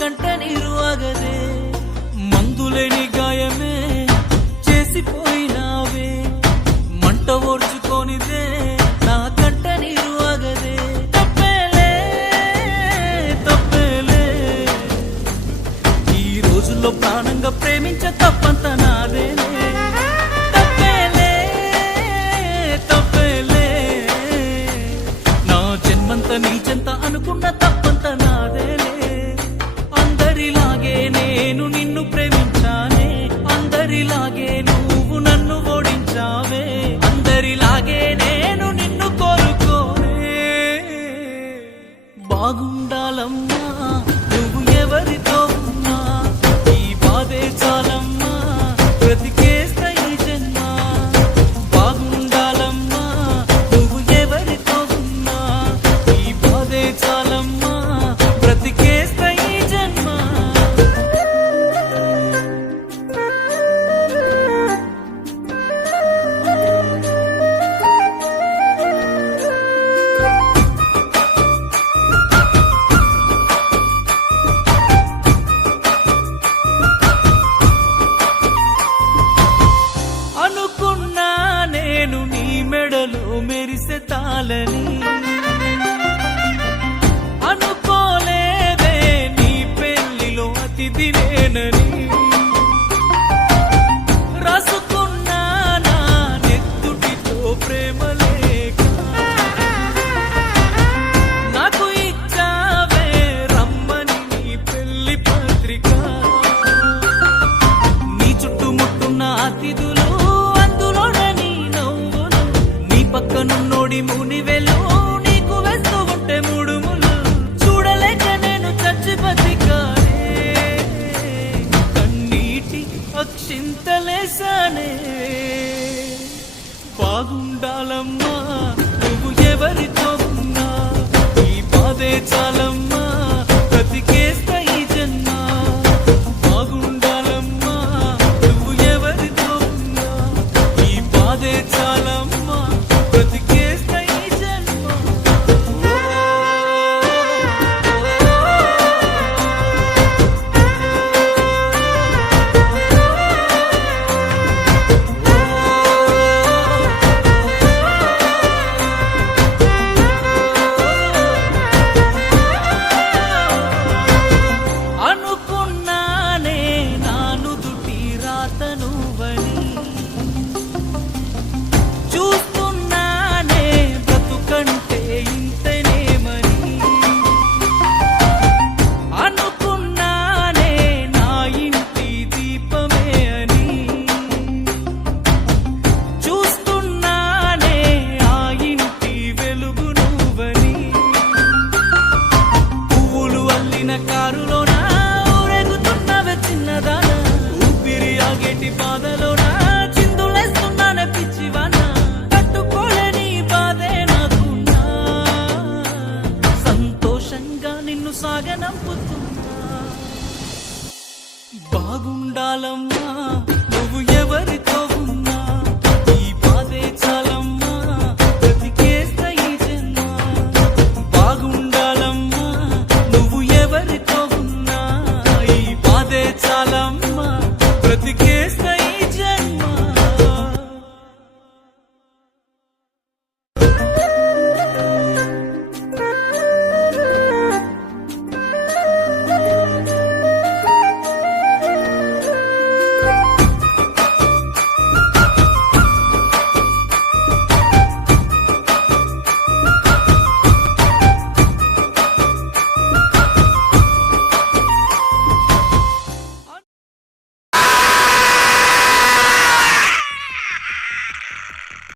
కంట నీరు ఆగదే మందులేని గాయమే చేసిపోయినావే మంట ఓర్చుకోనిదే నా కంట నీరు ఆగదే తప్పేలే తప్పేలే ఈ రోజుల్లో ప్రాణంగా ప్రేమించ తప్పంత నాదేలే తప్పేలే తప్పేలే నా జన్మంత నీచెంత అనుకున్న తప్పంత నాదేలే అందరిలాగే నేను నిన్ను ప్రేమించానే అందరిలాగే నువ్వు నన్ను ఓడించావే అందరిలాగే నేను నిన్ను కోరుకోనే బాగుండాలమ్మా నువ్వు ఎవరితో ఉన్నా ఈ బాధే చాలమ్మా బ్రతికేస్తా ఈ జన్మ బాగుండాలమ్మా నువ్వు ఎవరితో ఉన్నా ఈ బాధే చాలమ్మా బ్రతికేస్తా ఈ జన్మ అనుకున్నా నేను నీ మెడలో మెరిసే తాళని అనుకోలేదే నీ పెళ్లిలో అతిథి నేనని రాసుకున్నా నా నెత్తుటితో ప్రేమ లేక నాకు ఇచ్చావే రమ్మని నీ పెళ్లి పత్రిక నీ చుట్టుముట్టున్న అతిథులు అందులోనే నీ నవ్వులు నీ పక్కనున్నోడి మునివెలు నీకు వేస్తూ ఉంటే ముడుములు చూడలేక నేను చచ్చి బతికానే కన్నీటి అక్షింతలేసానే బాగుండాలమ్మా నువ్వు ఎవరితో ఉన్నా ఈ బాధే చాలమ్మా బ్రతికేస్తా ఈ జన్మ బాగుండాలమ్మా నువ్వు ఎవరితో ఉన్నా ఈ బాధే చాలమ్మా బ్రతికేస్తా ఈ జన్మ అనుకున్నానే నాను దుటి రాత నువ్వని చూస్తున్నానే బ్రతుకంటే ఇంతనేమని అనుకున్నానే నా ఇంటి దీపమే అని చూస్తున్నానే ఆ ఇంటి వెలుగు నువ్వని పువ్వులు అల్లిన కారులోనా ఊరేగుతున్నవే చిన్నదానా ఊపిరి ఆగేటి బాధలోనా చిందులేస్తున్నానే పిచ్చివానా తట్టుకోలేని బాధే నాకున్నా సంతోషంగా నిన్ను సాగనంపుతున్నా బాగుండాలమ్మా